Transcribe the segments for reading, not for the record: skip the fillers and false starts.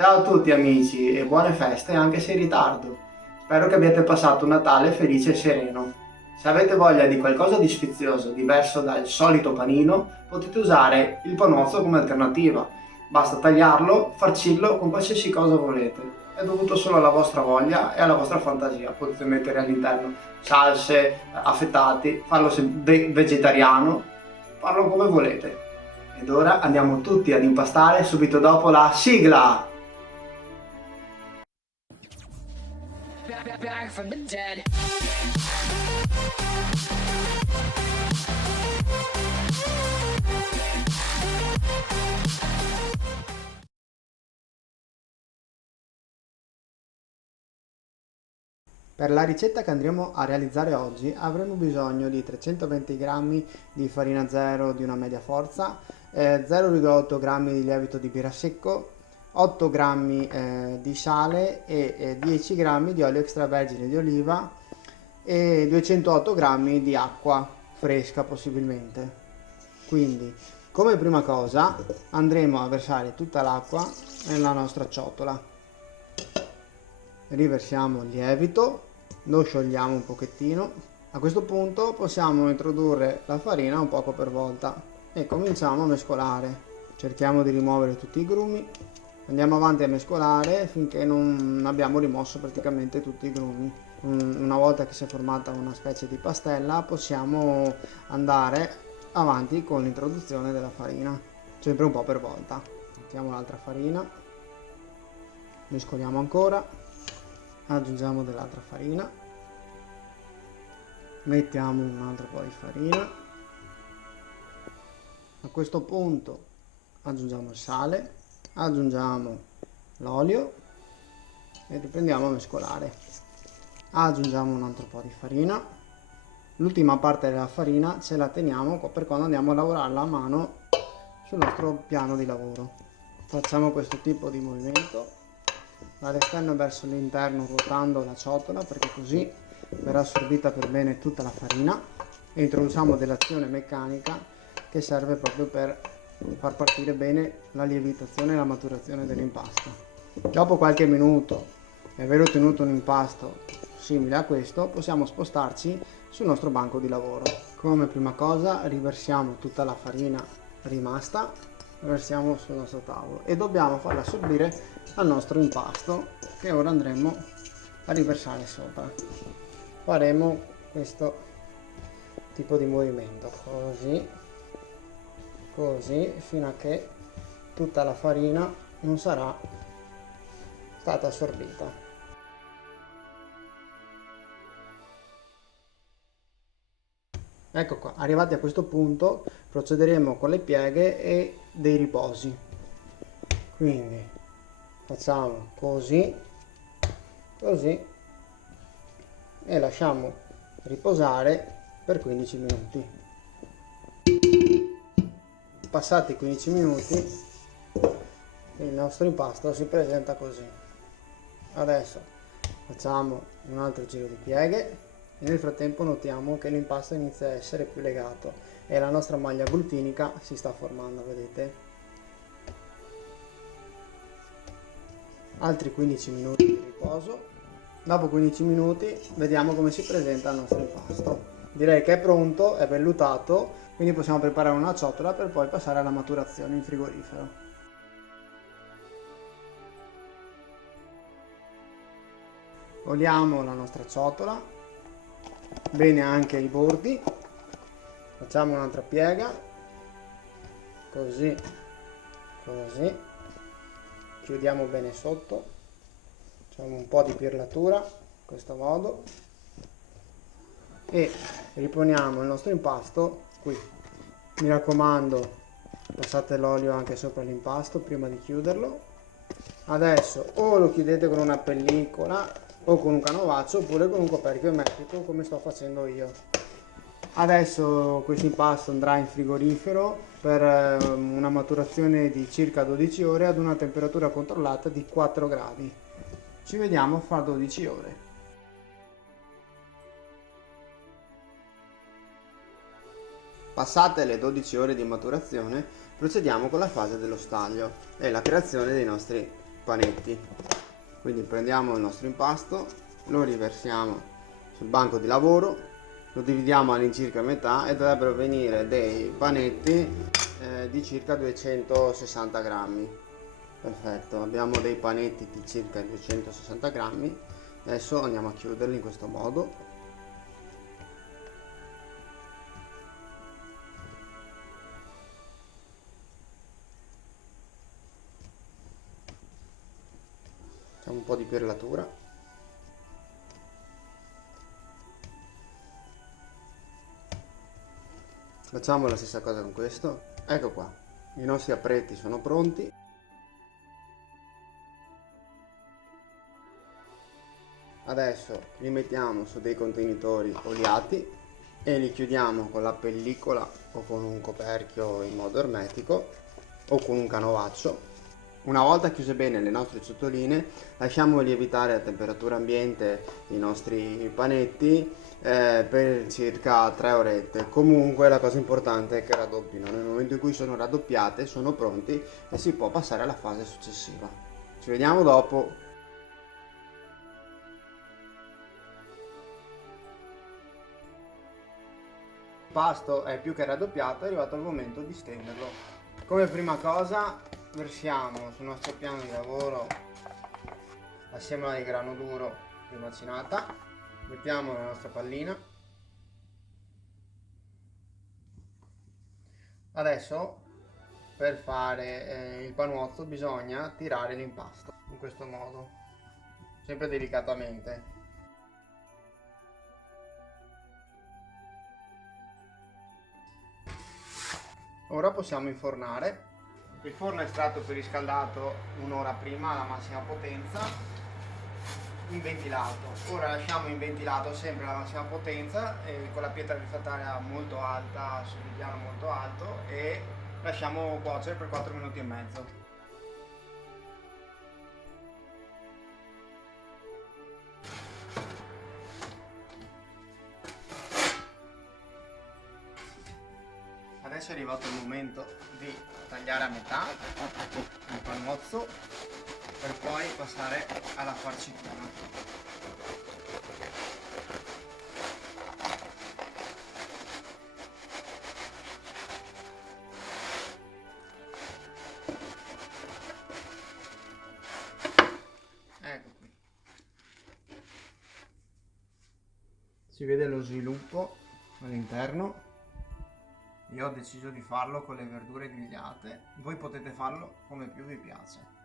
Ciao a tutti amici e buone feste anche se in ritardo. Spero che abbiate passato un Natale felice e sereno. Se avete voglia di qualcosa di sfizioso, diverso dal solito panino, potete usare il panozzo come alternativa. Basta tagliarlo, farcirlo con qualsiasi cosa volete. È dovuto solo alla vostra voglia e alla vostra fantasia. Potete mettere all'interno salse, affettati, farlo vegetariano, farlo come volete. Ed ora andiamo tutti ad impastare subito dopo la sigla! Back from the dead. Per la ricetta che andremo a realizzare oggi avremo bisogno di 320 g di farina zero di una media forza, 0,8 g di lievito di birra secco, 8 g di sale e 10 g di olio extravergine di oliva e 208 g di acqua fresca possibilmente. Quindi, come prima cosa, andremo a versare tutta l'acqua nella nostra ciotola. Riversiamo il lievito, lo sciogliamo un pochettino. A questo punto possiamo introdurre la farina un poco per volta e cominciamo a mescolare. Cerchiamo di rimuovere tutti i grumi, andiamo avanti a mescolare finché non abbiamo rimosso praticamente tutti i grumi. Una volta che si è formata una specie di pastella possiamo andare avanti con l'introduzione della farina, sempre un po' per volta. Mettiamo l'altra farina, mescoliamo ancora. Aggiungiamo dell'altra farina, mettiamo un altro po' di farina, a questo punto aggiungiamo il sale, aggiungiamo l'olio e riprendiamo a mescolare. Aggiungiamo un altro po' di farina, l'ultima parte della farina ce la teniamo per quando andiamo a lavorarla a mano sul nostro piano di lavoro. Facciamo questo tipo di movimento dall'esterno verso l'interno ruotando la ciotola perché così verrà assorbita per bene tutta la farina e introduciamo dell'azione meccanica che serve proprio per far partire bene la lievitazione e la maturazione dell'impasto. Dopo qualche minuto e aver ottenuto un impasto simile a questo possiamo spostarci sul nostro banco di lavoro. Come prima cosa riversiamo tutta la farina rimasta, versiamo sul nostro tavolo e dobbiamo farla assorbire al nostro impasto che ora andremo a riversare sopra. Faremo questo tipo di movimento così fino a che tutta la farina non sarà stata assorbita. Ecco qua, arrivati a questo punto procederemo con le pieghe e dei riposi. Quindi facciamo così e lasciamo riposare per 15 minuti. Passati 15 minuti il nostro impasto si presenta così. Adesso facciamo un altro giro di pieghe e nel frattempo notiamo che l'impasto inizia a essere più legato e la nostra maglia glutinica si sta formando, vedete? Altri 15 minuti di riposo. Dopo 15 minuti vediamo come si presenta il nostro impasto. Direi che è pronto, è vellutato, quindi possiamo preparare una ciotola per poi passare alla maturazione in frigorifero. Oliamo la nostra ciotola, bene anche i bordi, facciamo un'altra piega, così, chiudiamo bene sotto, facciamo un po' di pirlatura in questo modo e riponiamo il nostro impasto qui. Mi raccomando, passate l'olio anche sopra l'impasto prima di chiuderlo. Adesso o lo chiudete con una pellicola o con un canovaccio oppure con un coperchio ermetico come sto facendo io. Adesso questo impasto andrà in frigorifero per una maturazione di circa 12 ore ad una temperatura controllata di 4 gradi. Ci vediamo fra 12 ore. Passate le 12 ore di maturazione, procediamo con la fase dello staglio e la creazione dei nostri panetti. Quindi prendiamo il nostro impasto, lo riversiamo sul banco di lavoro, lo dividiamo all'incirca a metà e dovrebbero venire dei panetti di circa 260 grammi. Perfetto, abbiamo dei panetti di circa 260 grammi. Adesso andiamo a chiuderli in questo modo. Facciamo un po' di perlatura. Facciamo la stessa cosa con questo. Ecco qua, i nostri apretti sono pronti. Adesso li mettiamo su dei contenitori oliati e li chiudiamo con la pellicola o con un coperchio in modo ermetico o con un canovaccio. Una volta chiuse bene le nostre ciotoline, lasciamo lievitare a temperatura ambiente i nostri panetti per circa 3 orette. Comunque la cosa importante è che raddoppino. Nel momento in cui sono raddoppiate sono pronti e si può passare alla fase successiva. Ci vediamo dopo. Il pasto è più che raddoppiato, è arrivato il momento di stenderlo. Come prima cosa versiamo sul nostro piano di lavoro la semola di grano duro rimacinata, mettiamo la nostra pallina. Adesso per fare il panuzzo bisogna tirare l'impasto in questo modo, sempre delicatamente. Ora possiamo infornare. Il forno è stato preriscaldato un'ora prima alla massima potenza in ventilato. Ora lasciamo in ventilato sempre alla massima potenza con la pietra refrattaria molto alta sul piano molto alto e lasciamo cuocere per 4 minuti e mezzo. Adesso è arrivato il momento di tagliare a metà il panuzzo per poi passare alla farcitura. Ecco qui. Si vede lo sviluppo all'interno. Io ho deciso di farlo con le verdure grigliate, voi potete farlo come più vi piace.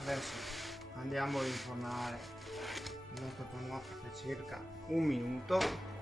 Adesso andiamo a infornare il nostro panuzzo per circa 1 minuto.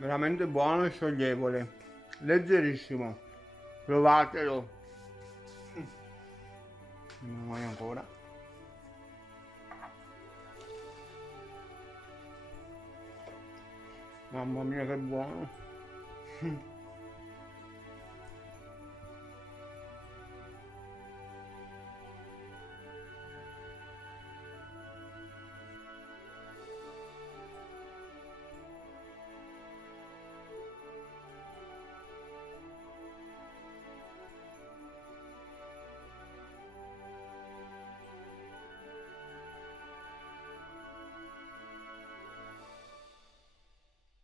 Veramente buono e scioglievole, leggerissimo, provatelo. Non vuoi ancora? Mamma mia che buono.